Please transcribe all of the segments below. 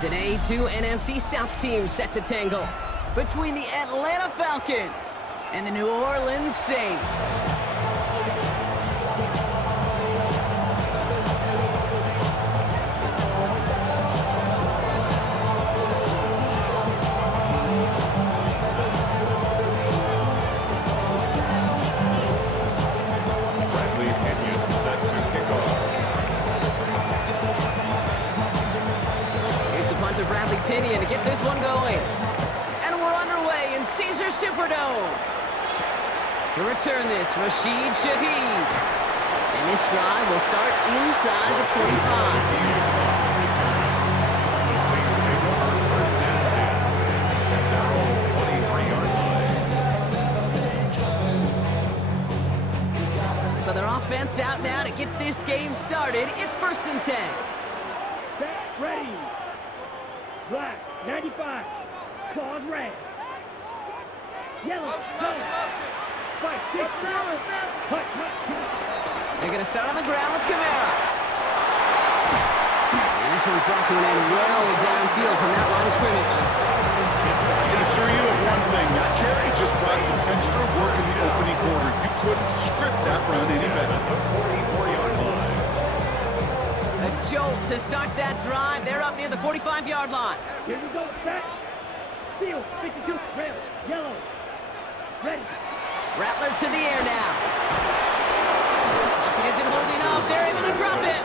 It's an A2 NFC South team set to tangle between the Atlanta Falcons and the New Orleans Saints. Bradley Pinion to get this one going. And we're underway in Caesar Superdome. To return this, Rashid Shaheed. And this drive will start inside the 25. The Saints take over first and 10 at their own 23-yard line. So their offense out now to get this game started. It's first and 10. Set, ready. Black, 95, claws red. Yellow, go. Fight, kick, cut. They're going to start on the ground with Kamara. And this one's brought to an end well downfield from that line of scrimmage. I can assure you of one thing. That carry just brought some extra work in the opening quarter. You couldn't script that run any better. The 44-yard line. A jolt to start that drive. They're up near the 45-yard line. Here we go, set. Field, 62, red, yellow. Ready. Rattler to the air now. Pocket isn't holding up. They're able to drop him.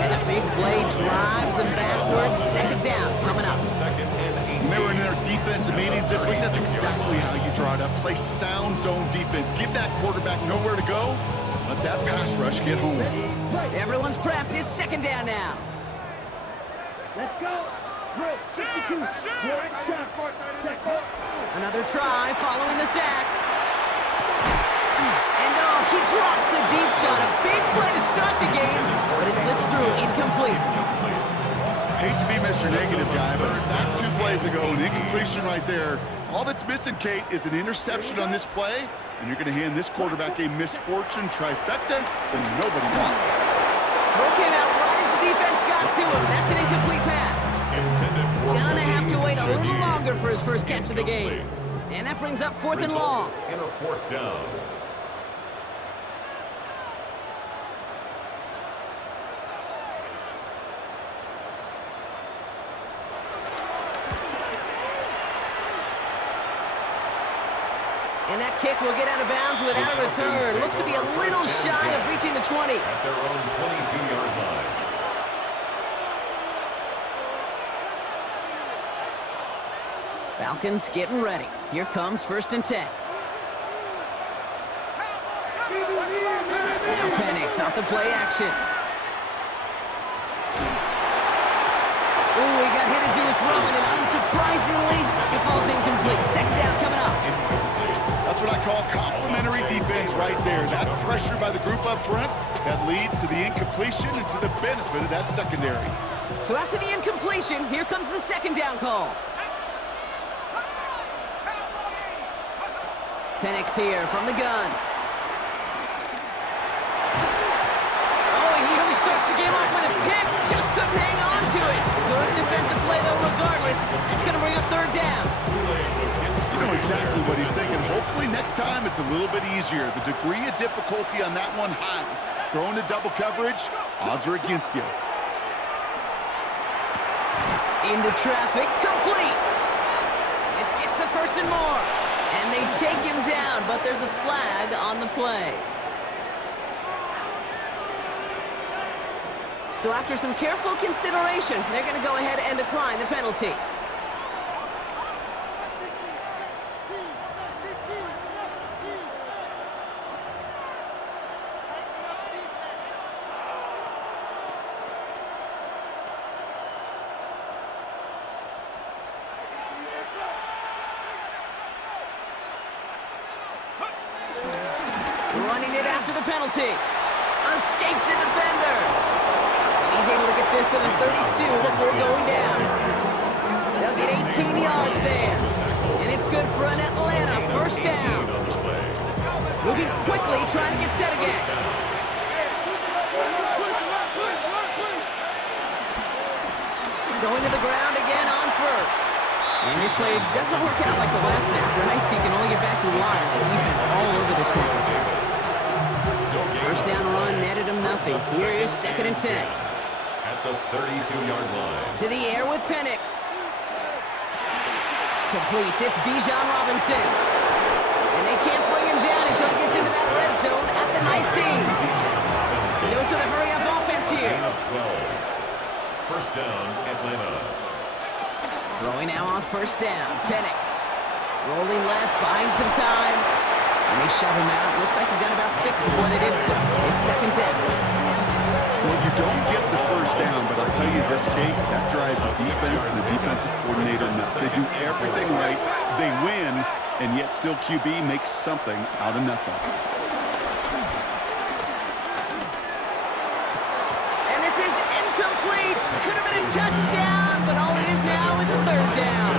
And a big play drives them backwards. Second down coming up. Second and 18. When they were in their defensive meetings this week, that's exactly how you draw it up. Play sound zone defense. Give that quarterback nowhere to go. Let that pass rush get home. Everyone's prepped. It's second down now. Let's go. Roll, 62, right shot. Another try following the sack. And oh, he drops the deep shot. A big play to start the game, but it slips through incomplete. I hate to be Mr. Negative guy, but a sack 2 plays ago, an incompletion right there. All that's missing, Kate, is an interception on this play, and you're going to hand this quarterback a misfortune trifecta that nobody wants. Throw came out right as the defense got to him. That's an incomplete pass. Gonna have to wait a little longer for his first catch of the game. And that brings up fourth and long. In a fourth down. And that kick will get out of bounds without a return. Looks to be a little shy of reaching the 20. At their own 22-yard line. Falcons getting ready. Here comes first and 10. Now Penix off the play action. Ooh, he got hit as he was throwing, and unsurprisingly, it falls incomplete. Second down coming up. That's what I call complimentary defense right there. That pressure by the group up front, that leads to the incompletion and to the benefit of that secondary. So after the incompletion, here comes the second down call. Penix here from the gun. Oh, he nearly starts the game off with a pick. Just couldn't hang on to it. Good defensive play, though, regardless. It's going to bring up third down. You know exactly what he's thinking. Hopefully next time it's a little bit easier. The degree of difficulty on that one high. Throwing to double coverage, odds are against you. Into traffic, complete. This gets the first and more. And they take him down, but there's a flag on the play. So after some careful consideration, they're going to go ahead and decline the penalty. Running it after the penalty. Escapes a defender. And he's able to get this to the 32 before going down. They'll get 18 yards there. And it's good for an Atlanta first down. Moving quickly, trying to get set again. going to the ground again on first. And this play doesn't work out like the last snap, right? So you can only get back to the line. The defense all over this one. First down run netted him nothing. Here is 2nd and 10. At the 32-yard line. To the air with Penix. Completes. It's Bijan Robinson. And they can't bring him down until he gets into that red zone at the 19. Dose of the hurry-up offense here. 12. First down, Atlanta. Throwing now on first down. Penix. Rolling left, buying some time. And they shove him out. Looks like he got about 6 before they did so. It's 2nd down. Well, you don't get the first down, but I'll tell you this, Kate, that drives the defense and the defensive coordinator nuts. They do everything right, they win, and yet still QB makes something out of nothing. And this is incomplete. Could have been a touchdown, but all it is now is a 3rd down.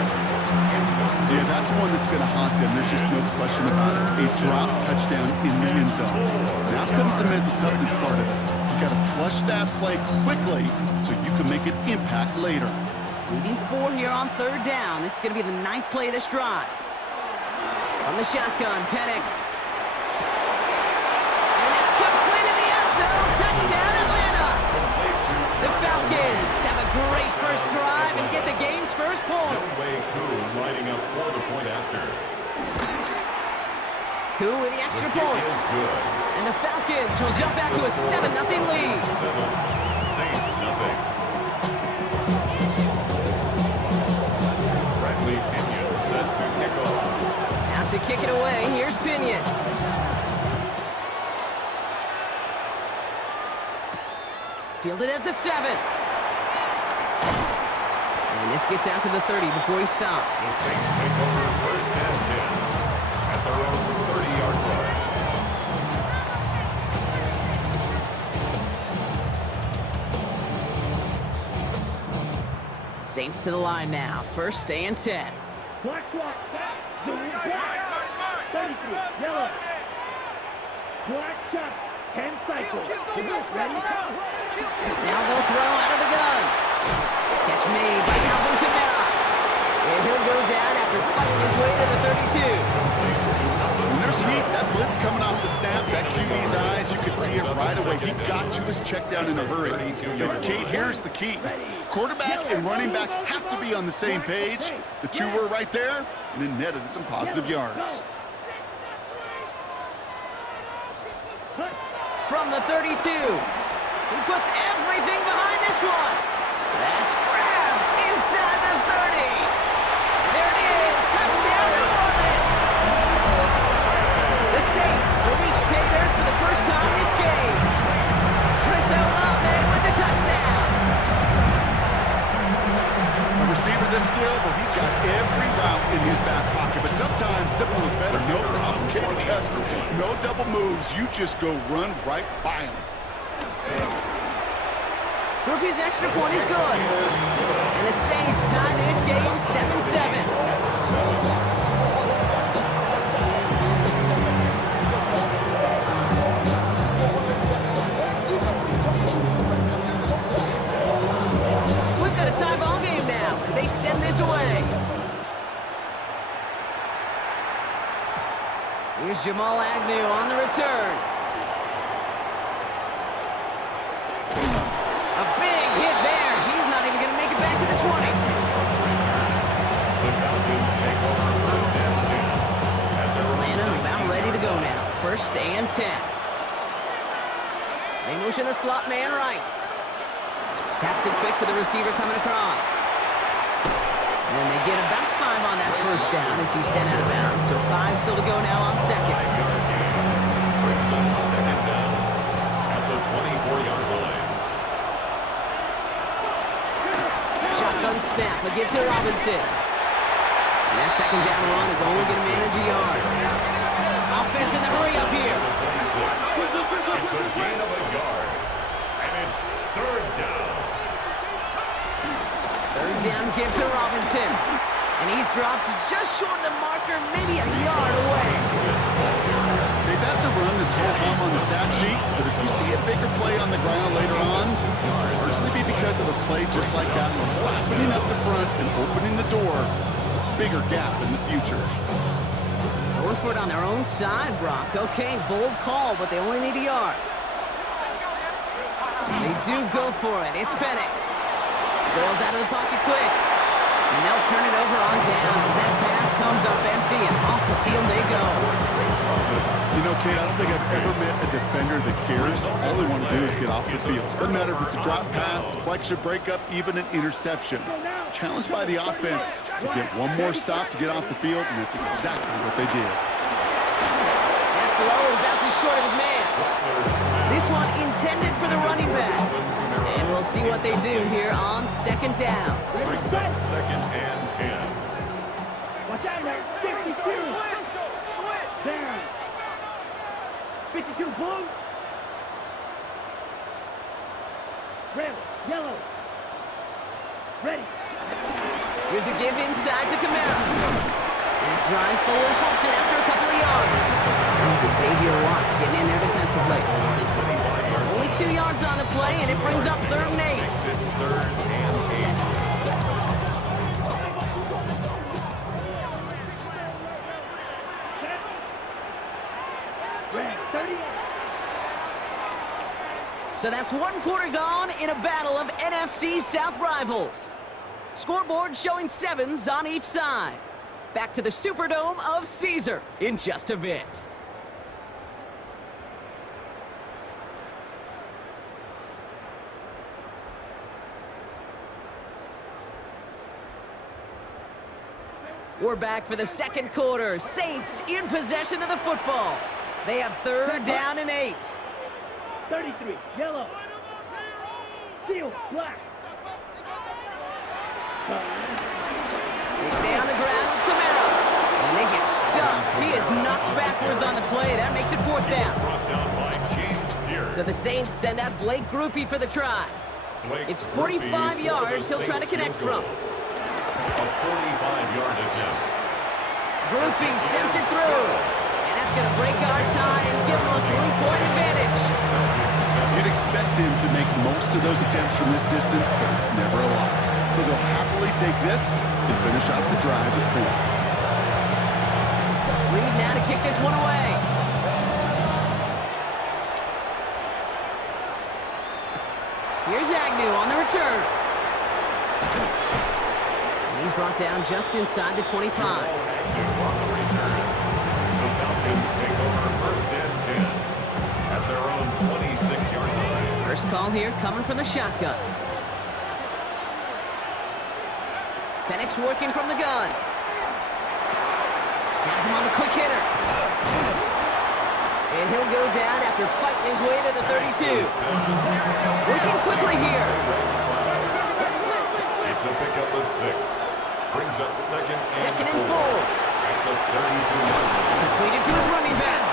Yeah, that's one that's going to haunt him. There's just no question about it. A drop touchdown in the end zone. Now comes the mental toughness part of it. You got to flush that play quickly so you can make an impact later. Leading 4 here on 3rd down. This is going to be the 9th play of this drive. On the shotgun, Penix. And it's complete in the end zone. Touchdown, Atlanta. The Falcons have a great first drive and get the game's first points. Lining up for the point after. Koo with the extra point. And the Falcons will jump back to a 7-0 lead. 7, Saints nothing. Bradley Pinion set to kick off. Out to kick it away, here's Pinion. Fielded at the 7. And this gets out to the 30 before he stops. The Saints take over first and 10 at their own 30-yard line. Saints to the line now. First and 10. Black walk. Black. 33. Yellow. Black shot. 10 cycles. Ready? Now they'll throw out of the gun. Catch made by Alvin Kamara. And he'll go down after fighting his way to the 32. When there's heat, that blitz coming off the snap, that QB's eyes, you could see it right away. He got to his check down in a hurry. But Kate, here's the key. Quarterback and running back have to be on the same page. The two were right there, and it netted some positive yards. From the 32. He puts everything behind this one. That's grabbed inside the 30. There it is. Touchdown, New Orleans. The Saints reach pay dirt for the first time this game. Chris Olave with the touchdown. A receiver this skilled, well, he's got every route in his back pocket. But sometimes simple is better. No complicated cuts, no double moves. You just go run right by him. Groupie's extra point is good. And the Saints tie this game 7-7. We've got a tie ball game now as they send this away. Here's Jamal Agnew on the return. A big hit there. He's not even going to make it back to the 20. The Falcons take over first and 10 at their own Atlanta about ready to go now. First and 10. They motion the slot man right. Taps it quick to the receiver coming across. And they get about 5 on that first down as he's sent out of bounds. So 5 still to go now on second. brings up second down at the 24-yard line. Shotgun snap, a give to Robinson. And that second down run is only going to manage a yard. Offense in the hurry up here. It's a gain of a yard, and it's third down. Third down give to Robinson. And he's dropped just short of the marker, maybe a yard away. Hey, that's a run that's ho-hum on the stat sheet, but if you see a bigger play on the ground later on, it'll largely be because of a play just like that one, softening up the front and opening the door, bigger gap in the future. Going for it on their own side, Brock. Okay, bold call, but they only need a yard. They do go for it. It's Penix. Goes out of the pocket quick. And they'll turn it over on downs as that pass comes up empty, and off the field they go. You know, Kate, I don't think I've ever met a defender that cares. All they want to do is get off the field. Doesn't matter if it's a drop pass, deflection, breakup, even an interception. Challenged by the offense to get one more stop to get off the field, and that's exactly what they did. That's low and bounces short of his man. This one intended for the running back. And we'll see what they do here on second down. Brings up second and 10. Watch out there. 52. Down. 52 blue. Red, yellow. Ready. Here's a give inside to Camara. And his drive forward halted after a couple of yards. There's Xavier Watts getting in there defensively. Only 2 yards on the play, and it brings up 3rd and 8. Third and 8. Red, 38. So that's 1 quarter gone in a battle of NFC South rivals. Scoreboard showing 7s on each side. Back to the Superdome of Caesar in just a bit. We're back for the second quarter. Saints in possession of the football. They have 3rd down and 8. 33, yellow. Steel, black. They stay on the ground with Camara. And they get stuffed. He is knocked backwards on the play. That makes it 4th down. Brought down by James Pierce. So the Saints send out Blake Grupe for the try. Blake It's Grupe 45 for yards the he'll try to Saints connect field from. goal. A 45-yard attempt. Grupe sends it through. And that's going to break our tie and give him a 3-point advantage. You'd expect him to make most of those attempts from this distance, but it's never a lot. So they'll happily take this and finish off the drive with points. Reed now to kick this one away. Here's Agnew on the return. And he's brought down just inside the 25. On the return. The Falcons take over 1st and 10 at their own 26-yard line. First call here coming from the shotgun. Penix working from the gun. Has him on the quick hitter. And he'll go down after fighting his way to the 32. Working quickly here. It's a pickup of 6. Brings up second and 4. At the 32-yard line. Completed to his running back.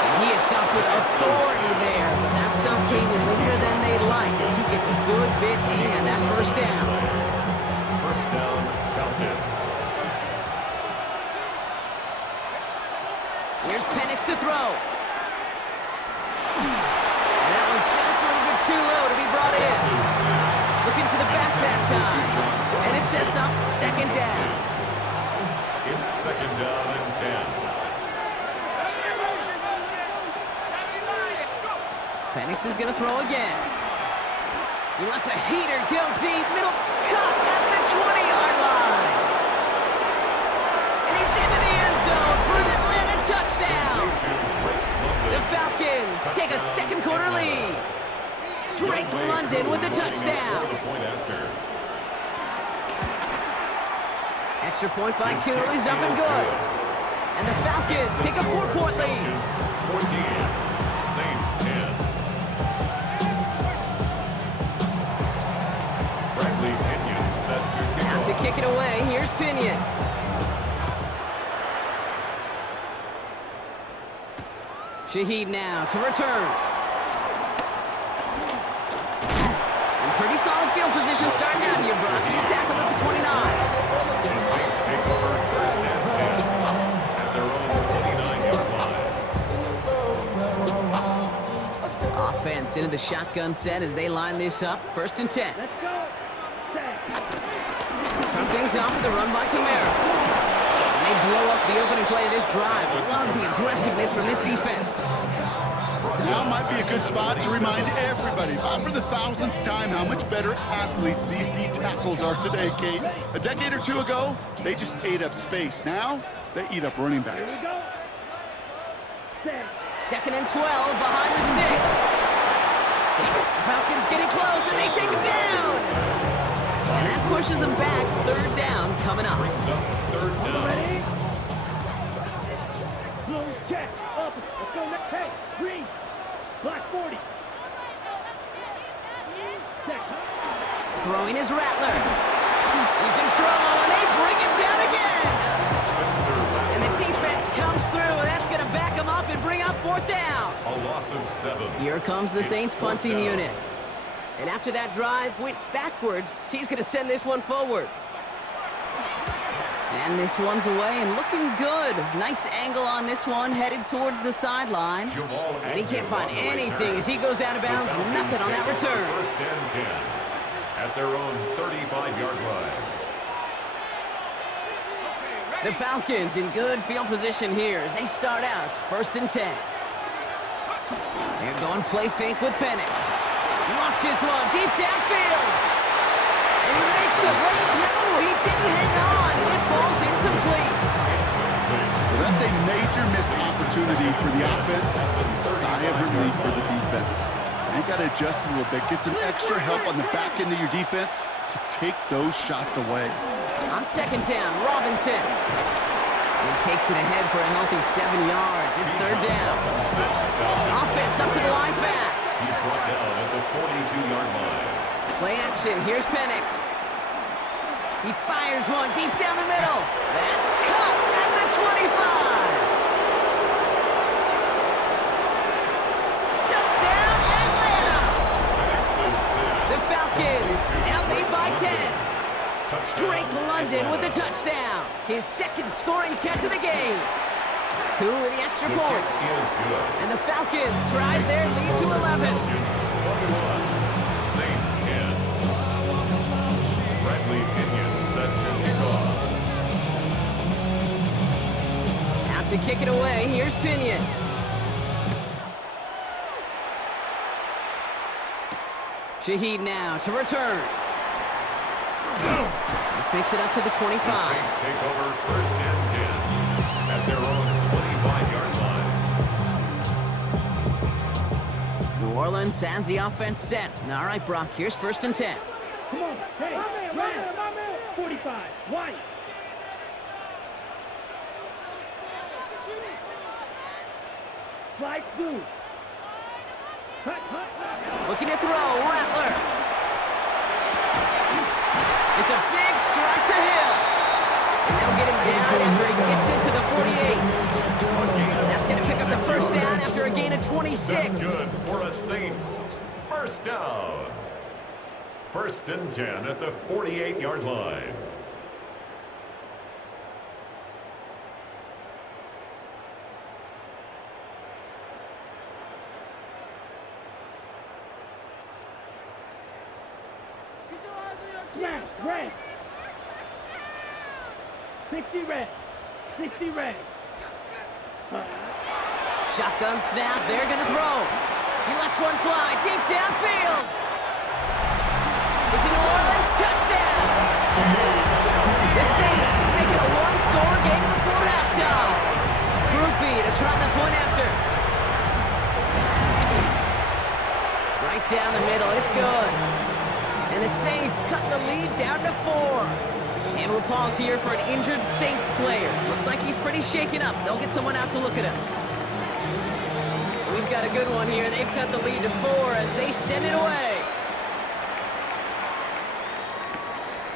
And he is stopped with authority there. But that stop came later than they'd like as he gets a good bit and that 1st down. First down, Falcons. Here's Penix to throw. And that was just a little bit too low to be brought in. Looking for the back that time. And it sets up 2nd down. It's 2nd down and 10. Penix is going to throw again. He lets a heater go deep. Middle cut at the 20-yard line. And he's into the end zone for an Atlanta touchdown. The Falcons take a 2nd quarter lead. Drake London with the touchdown. Extra point by Q is up and good. And the Falcons take a 4-point lead. 14, Saints 10. Bradley Pinion set to kick Now to off. kick it away, here's Pinion. Shaheed now to return. And pretty solid field position starting out here, Brock. He's tackled at the 29. The Saints take over 1st and 10 at their own 29-yard line. Gets into the shotgun set as they line this up. 1st and 10. Let's go. Set. Start things off with a run by Kamara. And they blow up the opening play of this drive. Love the aggressiveness from this defense. Now might be a good spot to remind everybody, about for the 1000th time, how much better athletes these D tackles are today, Kate. A decade or two ago, they just ate up space. Now, they eat up running Here we backs. go. Set. 2nd and 12 behind the sticks. Falcons getting close, and they take him down. And that pushes them back. 3rd down coming up. Brings up 3rd down. Ready? Blue check. Up. Let's go next. Hey, green. Black 40. Check. Throwing his Rattler. He's in trouble, and they bring him down again. And the defense comes through. That's going to back him up and bring up 4th down. A loss of 7. Here comes the It's Saints 4th punting down. unit. And after that drive went backwards, he's going to send this one forward. And this one's away and looking good. Nice angle on this one, headed towards the sideline. Jamal And he can't find on the anything return. as he goes out of bounds. The Falcons Nothing on that take over return. 1st and 10 at their own 35-yard line. The Falcons in good field position here as they start out 1st and 10. They're going play fake with Penix. Launches one deep downfield. And he makes the wait. No, he didn't hang on. It falls incomplete. Well, that's a major missed opportunity for the offense. Sigh of relief for the defense. You got to adjust a little bit. Get some extra help on the back end of your defense to take those shots away. On 2nd down, Robinson. He takes it ahead for a healthy 7 yards. It's 3rd down. Offense up to the line fast. He's brought down at the 42-yard line. Play action. Here's Penix. He fires one deep down the middle. That's cut at the 25. Touchdown, Atlanta. The Falcons now lead by 10. Drake London with the touchdown. His 2nd scoring catch of the game. Koo with the extra point. And the Falcons drive their lead to 11. 21. Saints 10. Bradley Pinion set to kick off. Out to kick it away. Here's Pinion. Shaheed now to return. This makes it up to the 25. The Saints take over 1st and 10 at their own 25-yard line. New Orleans has the offense set. All right, Brock, here's 1st and 10. Come on. Hey, red. 45. White. Flight blue. Hut. Looking to throw, Rattler. It's a big strike to Hill. And they'll get him down after he gets into the 48. That's going to pick up the 1st down after a gain of 26. That's good for the Saints. 1st down. 1st and 10 at the 48-yard line. Red. 60 red. 60 red. Shotgun snap, they're going to throw. He lets one fly deep downfield. It's a New Orleans touchdown. The Saints make it a one-score game before halftime. Groupie to try the point after. Right down the middle, it's good. And the Saints cut the lead down to 4. And we'll pause here for an injured Saints player. Looks like he's pretty shaken up. They'll get someone out to look at him. We've got a good one here. They've cut the lead to 4 as they send it away.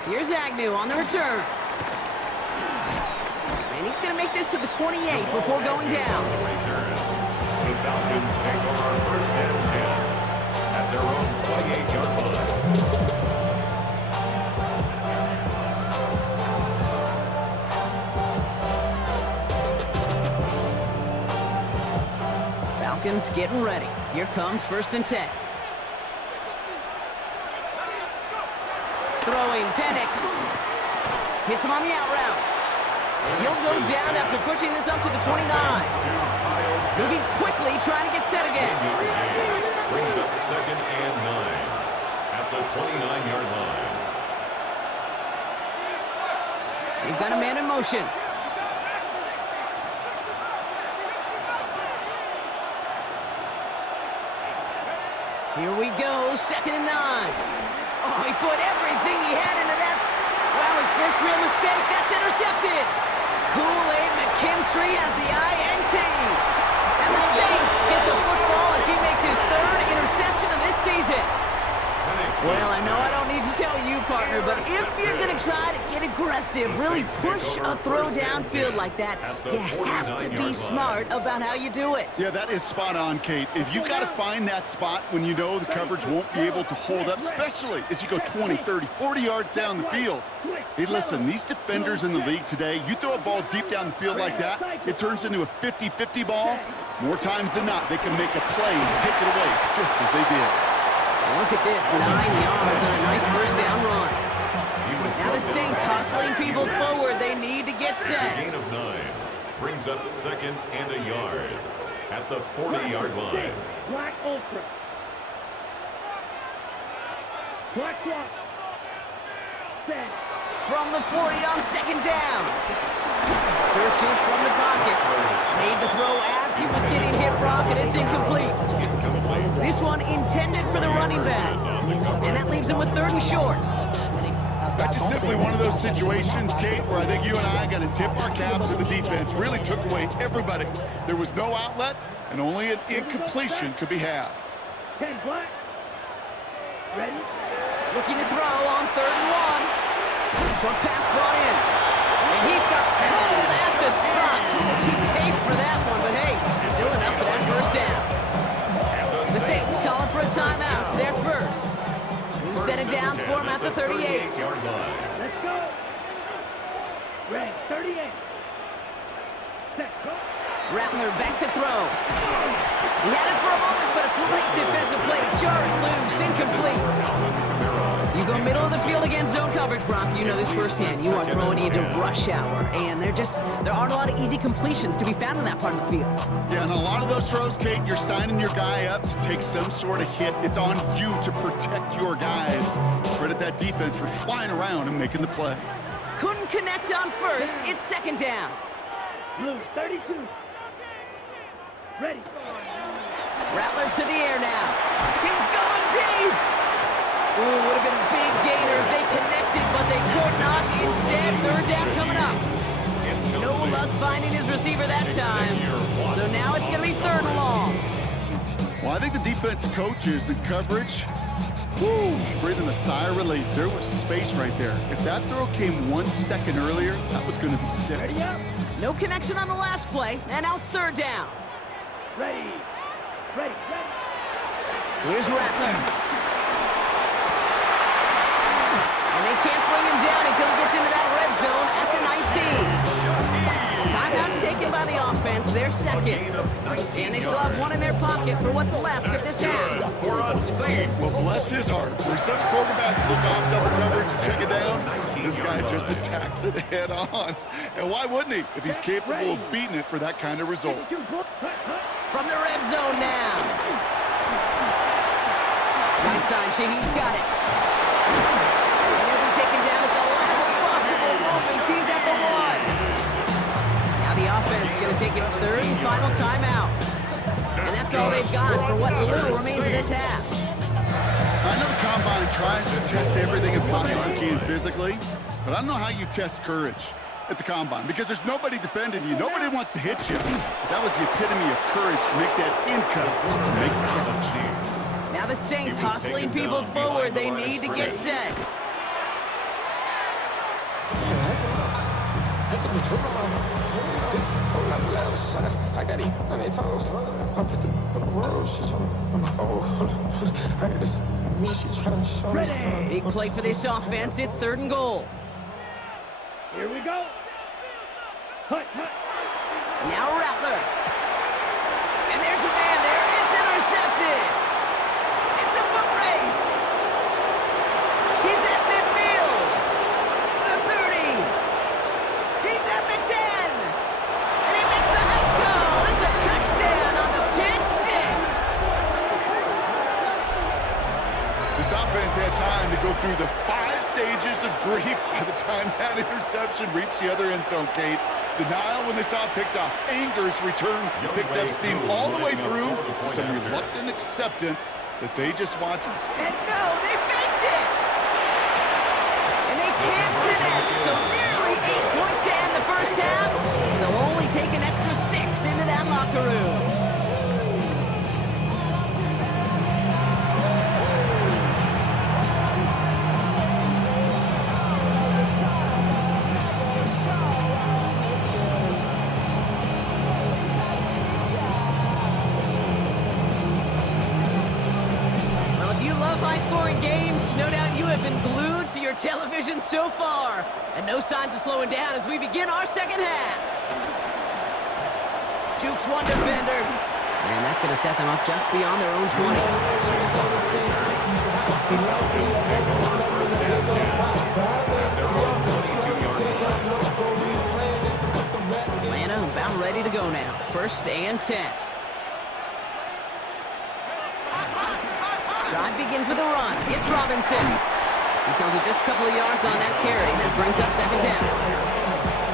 Here's Agnew on the return. And he's going to make this to the 28 before going down. The return. The Falcons take over 1st and 10 at their own 28-yard line. Falcons getting ready. Here comes 1st and 10. throwing. Penix hits him on the out route. And he'll go down after pushing this up to the 29. Moving quickly, trying to get set again. Brings up 2nd and 9 at the 29-yard line. They've got a man in motion. Here we go, 2nd and 9. Oh, he put everything he had into that. Wow, his first real mistake. That's intercepted. Kool-Aid McKinstry has the INT. And the Saints get the football as he makes his 3rd interception of this season. Well, I know I don't need to tell you, partner, but if you're going to try to get aggressive, really push a throw downfield like that, you have to be smart about how you do it. Yeah, that is spot on, Kate. If you've got to find that spot when you know the coverage won't be able to hold up, especially as you go 20, 30, 40 yards down the field. Hey, listen, these defenders in the league today, you throw a ball deep down the field like that, it turns into a 50-50 ball. More times than not, they can make a play and take it away just as they did. Look at this, 9 yards on a nice first down run. Now the Saints hustling people forward. They need to get set. Gain of 9 brings up 2nd and a yard at the 40-yard line. Black Ultra. Black Walk. Set. From the 40 on 2nd down. Searches from the pocket. Made the throw as he was getting hit, Brock, and it's incomplete. This one intended for the running back. And that leaves him with 3rd and short. That's just simply one of those situations, Kate, where I think you and I got to tip our cap to the defense. Really took away everybody. There was no outlet, and only an incompletion could be had. 10 black. Ready? Looking to throw on 3rd and 1. Short pass brought in. And he stopped cold at the spot. He paid for that one, but hey, still enough for that first down. The Saints calling for a timeout. They're first. New set of downs for him at the 38. Let's go. Ready. 38. Set. Go. Rattler back to throw. He had it for a moment, but a great defensive play to jar it loose. Incomplete. You go middle of the field against zone coverage, Brock. You know this firsthand. You are throwing into rush hour, and there aren't a lot of easy completions to be found in that part of the field. Yeah, and a lot of those throws, Kate, you're signing your guy up to take some sort of hit. It's on you to protect your guys. Credit that defense for flying around and making the play. Couldn't connect on first. It's 2nd down. Blue. 32. Ready. Rattler to the air now. He's going deep. Ooh, would have been a big gainer if they connected, but they could not. Instead, 3rd down coming up. No luck finding his receiver that time. So now it's going to be 3rd and long. Well, I think the defensive coaches in coverage, breathing a sigh of relief. There was space right there. If that throw came 1 second earlier, that was going to be 6. No connection on the last play, and now it's 3rd down. Ready. Ready. Ready. Here's Rattler. And they can't bring him down until he gets into that red zone at the 19. Timeout taken by the offense. They're 2nd. And they still have one in their pocket for what's left of this half. For a Saints. Well, bless his heart. There's some quarterbacks look off double coverage and check it down. This guy just attacks it head on. And why wouldn't he if he's capable of beating it for that kind of result? From the red zone now. Right side, Shaheed's got it. And he'll be taken down at the last possible moment. He's at the 1. Now the offense is going to take its 3rd and final timeout. And that's all they've got for what little remains of this half. I know the Combine tries to test everything it possibly can physically, but I don't know how you test courage at the Combine because there's nobody defending you. Nobody wants to hit you. That was the epitome of courage to make that in cut, to make the catch. Now the Saints hustling people forward. They need to get set. I got him on their toes. I put the road shit on my I got this me, she trying to show me something. Big play for this offense. It's 3rd and goal. Here we go. Hut, hut. Now Rattler. And there's a man there. It's intercepted. It's a foot race. He's at midfield. through the 5 stages of grief by the time that interception reached the other end zone, Kate. Denial when they saw it picked off. Anger's return picked up steam all the way through to some reluctant acceptance that they just watched. And no, they faked it! And they can't connect, so nearly 8 points to end the first half. They'll only take an extra 6 into that locker room. High-scoring games, no doubt you have been glued to your television so far. And no signs of slowing down as we begin our second half. Jukes one defender. And that's going to set them up just beyond their own 20. Atlanta about ready to go now. 1st and 10. Drive begins with a run. It's Robinson. He's held it just a couple of yards on that carry. That brings up 2nd down.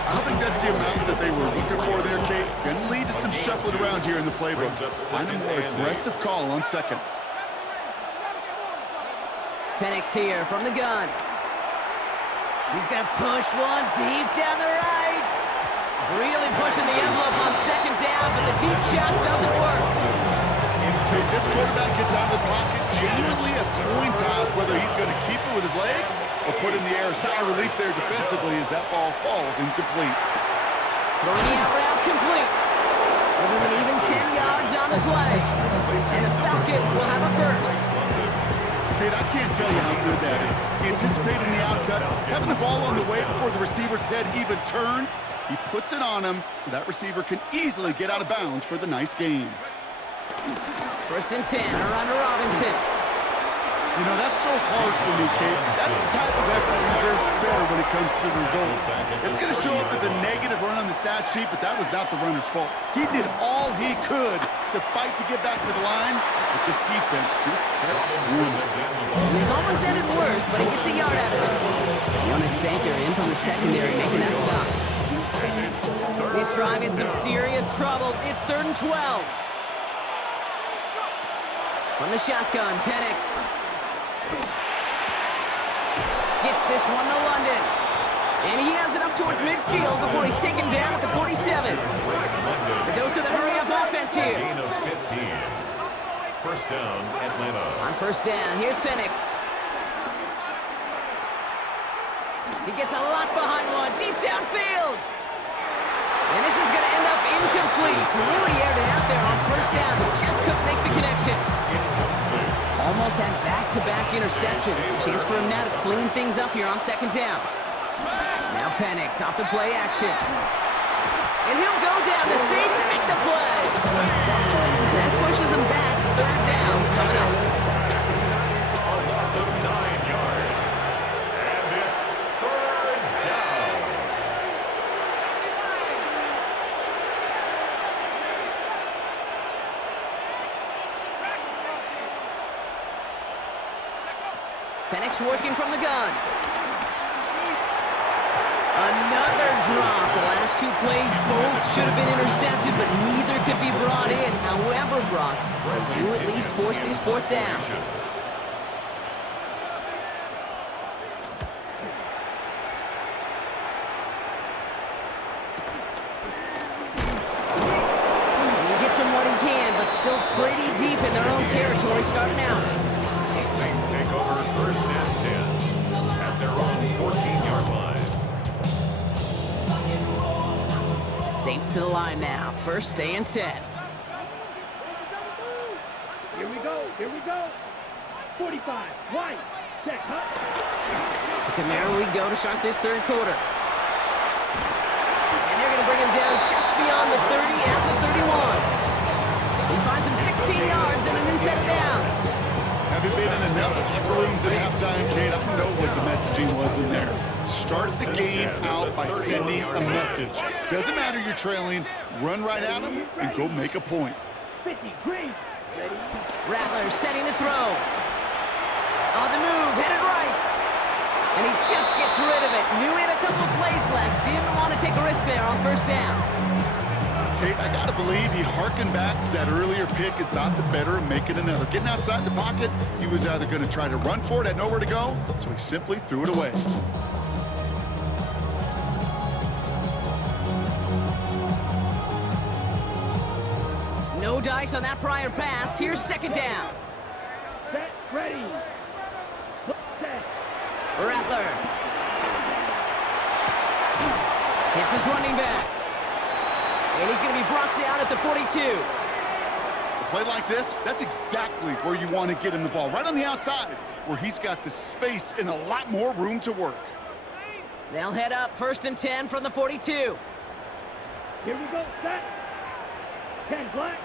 I don't think that's the amount that they were looking for there, Kate. Going to lead to some shuffling around here in the playbook. Find a more aggressive call on 2nd. Penix here from the gun. He's going to push one deep down the right. Really pushing the envelope on 2nd down, but the deep shot doesn't work. This quarterback gets out of the pocket, genuinely a coin toss whether he's going to keep it with his legs or put in the air. Sigh of relief there defensively as that ball falls incomplete. Throwing the out route complete. Give him an even 10 yards on the play. And the Falcons will have a first. Kate, I can't tell you how good that is. Anticipating the outcut, having the ball on the way before the receiver's head even turns. He puts it on him so that receiver can easily get out of bounds for the nice gain. 1st and 10, around to Robinson. You know, that's so hard for me, Kate. That's the type of effort that deserves better when it comes to the results. It's going to show up as a negative run on the stat sheet, but that was not the runner's fault. He did all he could to fight to get back to the line, but this defense just kept swimming. He's almost ended worse, but he gets a yard out of it. Jonas Sanker in from the secondary, making that stop. He's driving some serious trouble. It's 3rd and 12. From the shotgun, Penix gets this one to London. And he has it up towards midfield before he's taken down at the 47. The dose of the hurry-up offense here. Gain of 15. 1st down, Atlanta. On 1st down, here's Penix. He gets a lock behind one, deep downfield. And this is going to end up incomplete. He really aired it out there on 1st down, but just couldn't make the connection. Almost had back-to-back interceptions. A chance for him now to clean things up here on 2nd down. Now Penix off to play action. And he'll go down. The Saints make the play. That pushes him back. 3rd down coming up. A loss of 9 yards. And it's 3rd down. Penix working from the gun. Another drop. The last 2 plays both should have been intercepted, but neither could be brought in. However, Brock will do at least force this 4th down. And he gets him what he can, but still pretty deep in their own territory starting out. The Saints take over 1st and 10 at their own 14-yard line. Saints to the line now. 1st and 10. Here we go. Here we go. 45. White. Check. Huh? To Camaro we go to start this 3rd quarter. And they're going to bring him down just beyond the 30 at the 31. He finds him 16 yards and a new set of downs. Having been in enough locker rooms at halftime, Kate, I know what the messaging was in there. Start the game out by sending a message. Doesn't matter you're trailing, run right at them and go make a point. 50. Green. Ready. Rattler setting to throw. On the move, headed right. And he just gets rid of it. Knew he had a couple of plays left. Didn't want to take a risk there on first down. Kate, I got to believe he harkened back to that earlier pick and thought the better of making another. Getting outside the pocket, he was either going to try to run for it, had nowhere to go, so he simply threw it away. No dice on that prior pass. Here's second down. Set, ready. Set. Rattler. Hits his running back. And he's going to be brought down at the 42. A play like this, that's exactly where you want to get him the ball. Right on the outside, where he's got the space and a lot more room to work. They'll head up 1st and 10 from the 42. Here we go. Set. 10 black.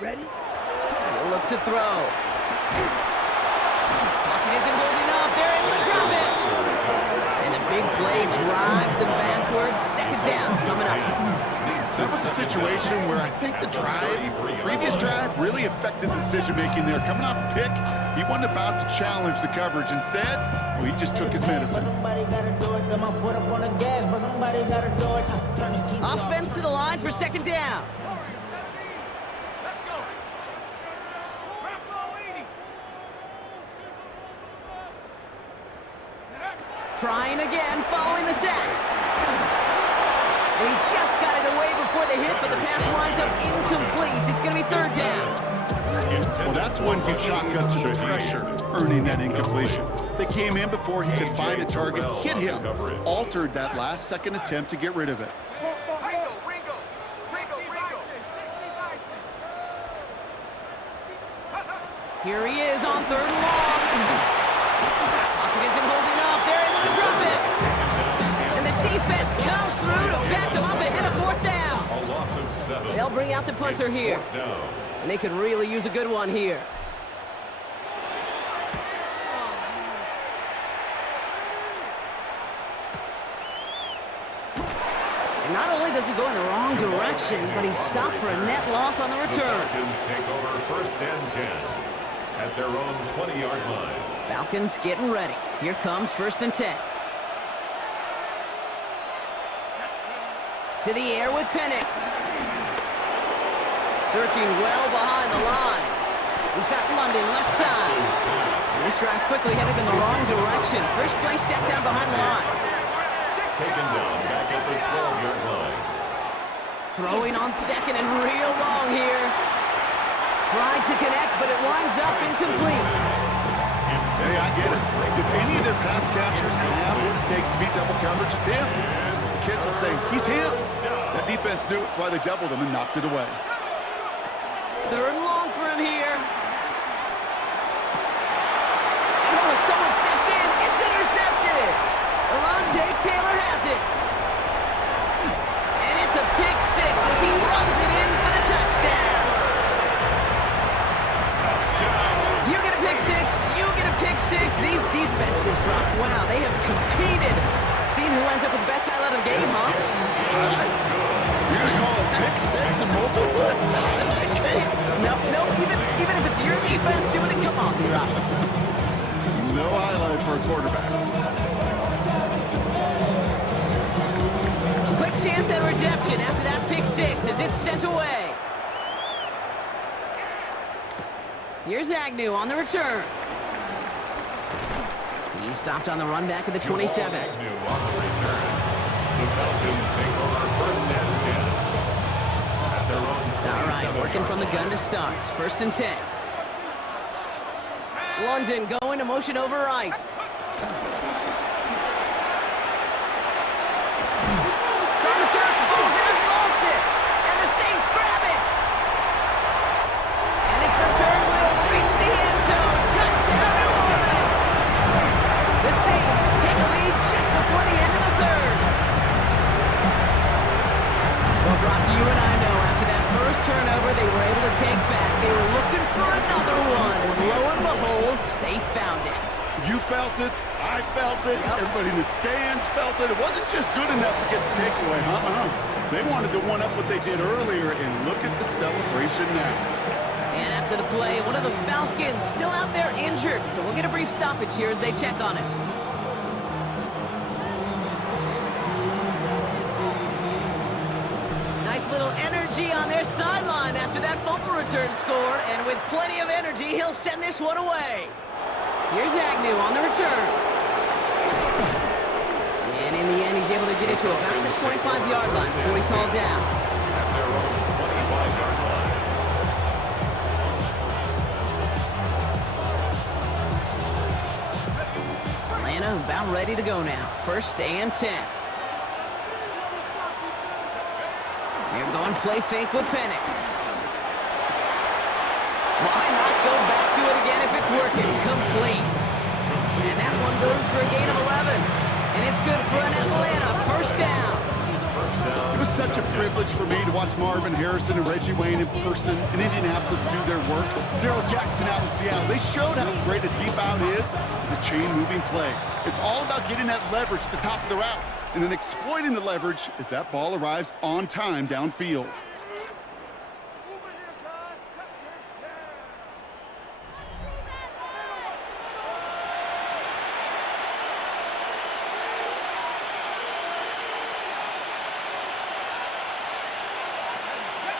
Ready? He'll look to throw. Pocket isn't holding up. They're able to drop it. And the big play drives them backwards. Second down coming up. That was a situation where I think the previous drive, really affected the decision-making there. Coming off a pick, he wasn't about to challenge the coverage. Instead, he just took his medicine. Offense to the line for second down. Trying again, following the sack. And he just got it away before the hit, but the pass winds up incomplete. It's going to be third down. Well, that's when you chalk up to the pressure, earning that incompletion. They came in before he could find a target, hit him, altered that last-second attempt to get rid of it. Here he is on 3rd and long. Pocket isn't holding up. They're able to drop it. And the defense comes through to back them up ahead of 4th down. A loss of 7. They'll bring out the punter here. And they could really use a good one here. And not only does he go in the wrong direction, but he's stopped for a net loss on the return. Falcons take over 1st and 10 at their own 20-yard line. Falcons getting ready. Here comes 1st and 10. To the air with Penix. Searching well behind the line. He's got London left side. And this drive's quickly headed in the wrong direction. First play set down behind the line. Taken down back at the 12-yard line. Throwing on second and real long here. Tried to connect, but it winds up incomplete. Hey, I get it. If any of their pass catchers have what it takes to beat double coverage, it's him. The kids would say, he's him. That defense knew it. That's why they doubled him and knocked it away. 3rd and long for him here. And oh, someone stepped in. It's intercepted. Alontae Taylor has it. And it's a pick 6 as he runs it in for the touchdown. You get a pick 6. You get a pick 6. These defenses, Brock, wow, they have competed. Seeing who ends up with the best highlight of the game, huh? You're going to call it pick 6 and multiple? No, even if it's your defense doing it, come on, Brock. No highlight for a quarterback. Quick chance at redemption after that pick 6 as it's sent away. Here's Agnew on the return. He's stopped on the run back of the 27. Agnew on the return. The Falcons take over 1st and 10 at their own 27. All right, working from the gun to start. 1st and 10. London going to motion over right. It's on the turf, the ball's out, he lost it. And the Saints grab it. And this return will reach the end zone. Touchdown, New Orleans. The Saints take a lead just before the end of the 3rd. Well, Brock, you and I know after that first turnover they were able to take back. They were looking for another one, and lo and behold, they found it. You felt it. I felt it. Everybody in the stands felt it. It wasn't just good enough to get the takeaway, They wanted to one-up what they did earlier, and look at the celebration now. And after the play, one of the Falcons still out there injured. So we'll get a brief stoppage here as they check on it. Nice little energy on their sideline after that fumble return score. And with plenty of energy, he'll send this one away. Here's Agnew on the return. And in the end, he's able to get it to about the 25-yard line before he's hauled down. At their own 25-yard line. Atlanta about ready to go now. 1st and 10. They're going play fake with Penix. Why not go back to it again if it's working? Complete. And that one goes for a gain of 11. And it's good for an Atlanta 1st down. It was such a privilege for me to watch Marvin Harrison and Reggie Wayne in person in Indianapolis do their work. Darrell Jackson out in Seattle. They showed how great a deep out is as a chain-moving play. It's all about getting that leverage at the top of the route and then exploiting the leverage as that ball arrives on time downfield.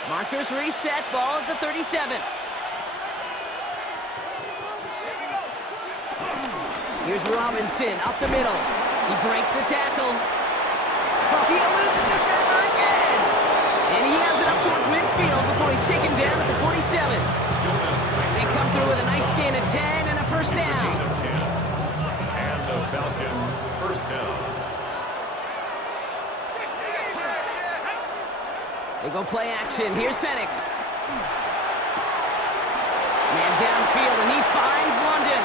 Markers reset, ball at the 37. Here's Robinson up the middle. He breaks the tackle. Oh, he eludes a defender again. And he has it up towards midfield before he's taken down at the 47. They come through with a nice gain of 10 and a 1st down. And the Falcon 1st down. They go play action. Here's Penix. Man downfield, and he finds London.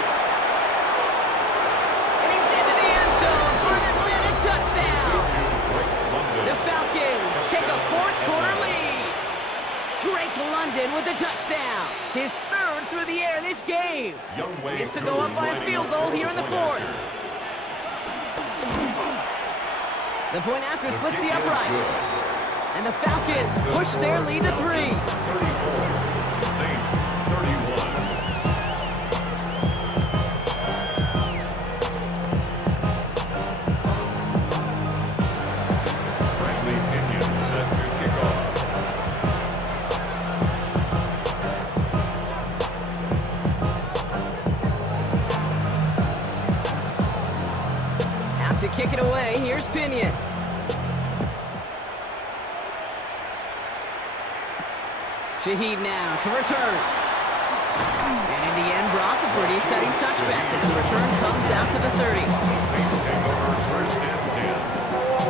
And he's into the end zone for an Atlanta touchdown. The Falcons take a 4th-quarter lead. Drake London with the touchdown. His 3rd through the air this game. Is to go up by a field goal here in the 4th. The point after splits the uprights. And the Falcons push their lead to 3. 34. Saints 31. Bradley Pinion set to kick off. Out to kick it away. Here's Pinion. Shaheed now to return. And in the end, Brock, a pretty exciting touchback as the return comes out to the 30. The Saints take over 1st and 10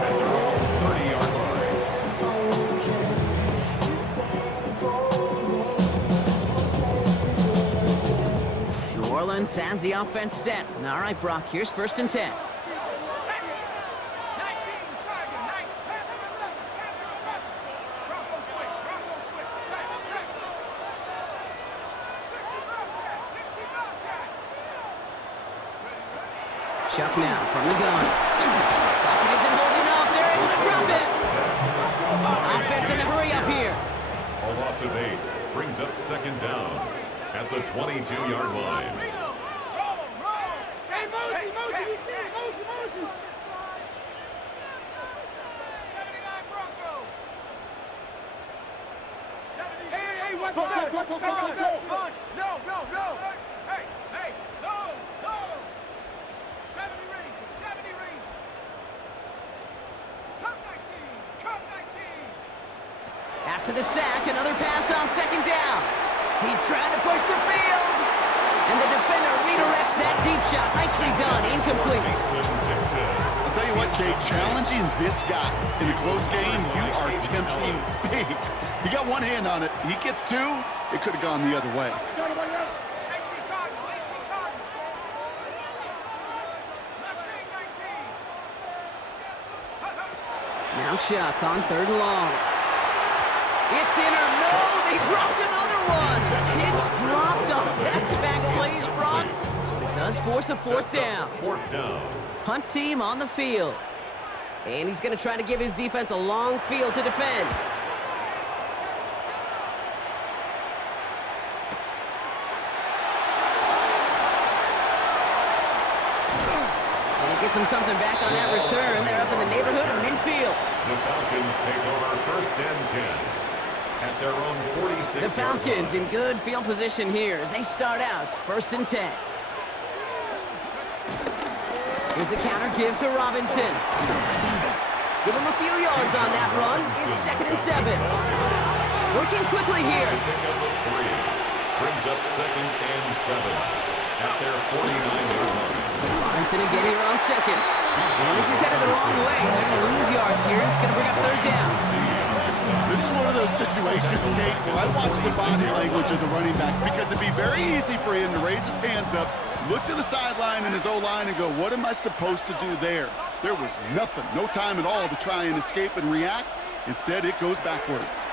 at their own 30-yard line. New Orleans has the offense set. All right, Brock, here's 1st and 10. Chuck now from the gun. Pocket isn't holding up. They're able to drop it. Offense in the hurry up here. A loss of 8 brings up 2nd down at the 22-yard line. Hey, what's back? No. Hey, no. 70 range. Come 19. After the sack, another pass on 2nd down. He's trying to push the field. And the defender redirects that deep shot. Nicely done. Incomplete. I'll tell you what, Kate, challenging this guy in a close game, you are tempting fate. He got one hand on it. He gets 2. It could have gone the other way. Now Chuck on 3rd and long. It's in or no, they dropped another one. Pitch dropped on back-to-back plays, Brock. So it does does force a fourth Sets up down. Fourth down. Punt team on the field. And he's going to try to give his defense a long field to defend. And he gets him something back on that return. They're up in the neighborhood of midfield. The Falcons take over first and 10 at their own 46. The Falcons in good field position here as they start out first and 10. Here's a counter give to Robinson. Give him a few yards on that run. It's second and 7. Working quickly here. Pickup of 3 brings up second and 7 at their 49-yard line. Robinson again here on second. And this is headed the wrong way. They're going to lose yards here. It's going to bring up third down. This is one of those situations, Kate, where I watch the body language of the running back because it'd be very easy for him to raise his hands up, look to the sideline and his O-line and go, what am I supposed to do there? There was nothing, no time at all to try and escape and react. Instead, it goes backwards.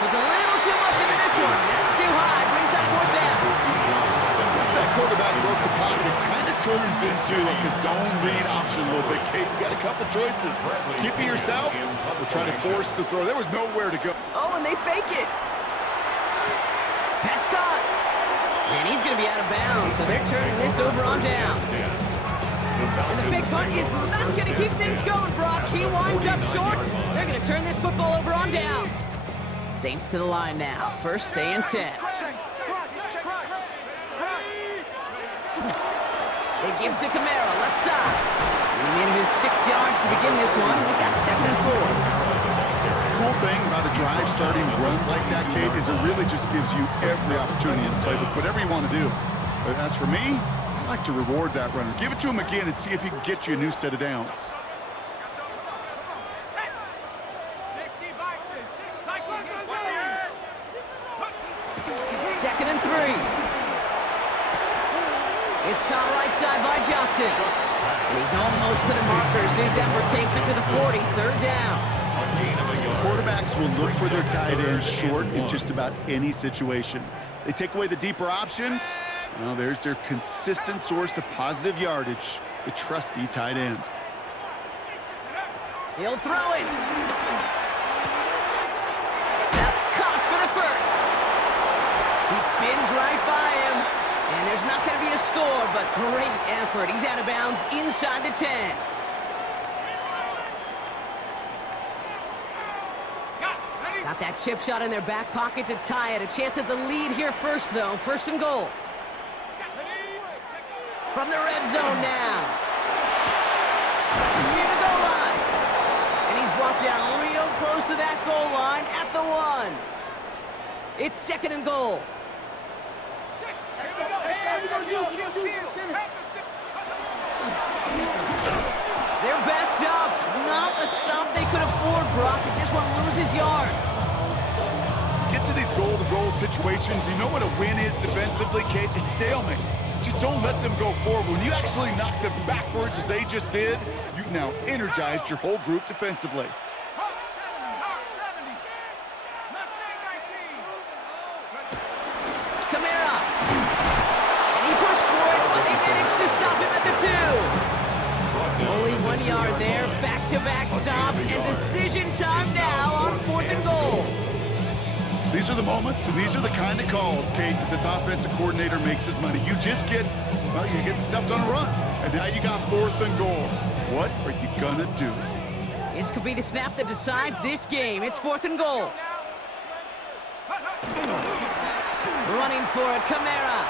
It's a little too much into this one. That's too high. Brings up fourth down. Once that quarterback broke the pocket, it kind of turns into like a zone read option a little bit, Kate. You got a couple choices. Keep it yourself or try to force the throw. There was nowhere to go. Oh, and they fake it. Pass caught. And he's going to be out of bounds, so they're turning this over on downs. And the fake punt is not going to keep things going, Brock. He winds up short. They're going to turn this football over on downs. Saints to the line now. First and 10. They give to Kamara, left side. And he manages 6 yards to begin this one. We got second and 4. Cool thing about a drive starting run like that, Kate, is it really just gives you every opportunity to play with whatever you want to do. But as for me, I like to reward that runner. Give it to him again and see if he can get you a new set of downs. Second and 3. It's caught right side by Johnson. And he's almost to the markers. His effort takes it to the 40, third down. Quarterbacks will look for their tight end short in just about any situation. They take away the deeper options. Well, there's their consistent source of positive yardage, the trusty tight end. He'll throw it. That's caught for the first. He spins right by him. And there's not going to be a score, but great effort. He's out of bounds inside the 10. Got that chip shot in their back pocket to tie it. A chance at the lead here first, though. First and goal. From the red zone now. Near the goal line. And he's brought down real close to that goal line at the 1. It's second and goal. They're backed up. Not a stop they could afford, Brock, as this one loses yards. Get to these goal-to-goal situations. You know what a win is defensively, Kate? Is stalemate. Just don't let them go forward. When you actually knock them backwards as they just did, you've now energized your whole group defensively. Kamara. And he pushed for it, but they managed to stop him at the 2. Only 1 yard there. Back-to-back stops and decision time now on fourth and goal. These are the moments, and these are the kind of calls, Kate, that this offensive coordinator makes his money. You just get, well, you get stuffed on a run, and now you got fourth and goal. What are you gonna do? This could be the snap that decides this game. It's fourth and goal. Running for it, Kamara.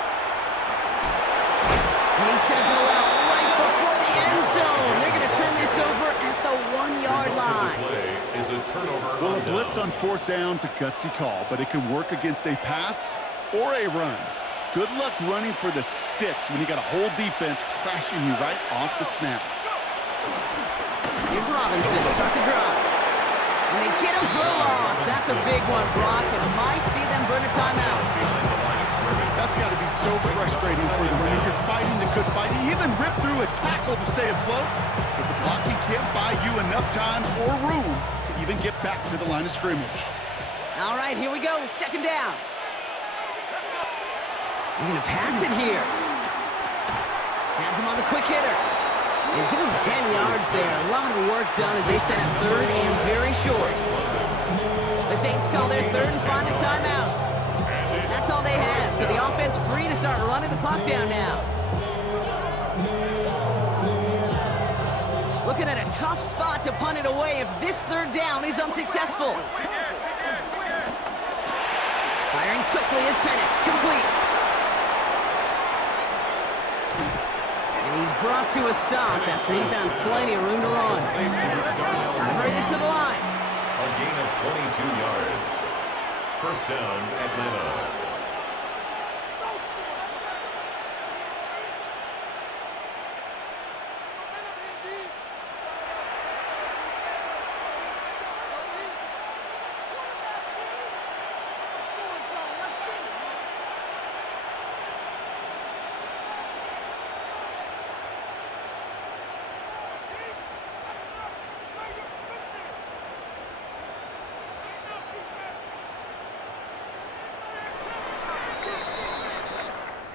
And he's gonna go out right before the end zone. They're gonna turn this over at the 1 yard line. Well, a blitz on fourth down's a gutsy call, but it can work against a pass or a run. Good luck running for the sticks when you got a whole defense crashing you right off the snap. Here's Robinson to start the drive. And they get him for a loss. That's a big one, Brock, and might see them burn a timeout. That's got to be so frustrating for them. I mean, you're fighting the good fight. He even ripped through a tackle to stay afloat, but the blocking can't buy you enough time or room to even get back to the line of scrimmage. All right, here we go. Second down. They're going to pass it here. Has him on the quick hitter. And give him 10 yards there. A lot of work done as they set a third and very short. The Saints call their third and final timeout. That's all they had, so the offense free to start running the clock down now. Looking at a tough spot to punt it away if this third down is unsuccessful. Firing quickly is Penix, complete. And he's brought to a stop after he found plenty of room to run. Gotta hurry this to the line. A gain of 22 yards. First down, Atlanta.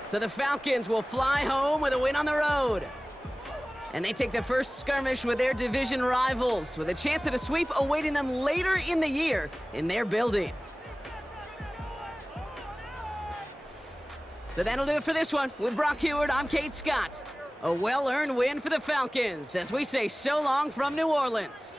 So the Falcons will fly home with a win on the road. And they take the first skirmish with their division rivals, with a chance at a sweep awaiting them later in the year in their building. So that'll do it for this one. With Brock Heward, I'm Kate Scott. A well-earned win for the Falcons as we say so long from New Orleans.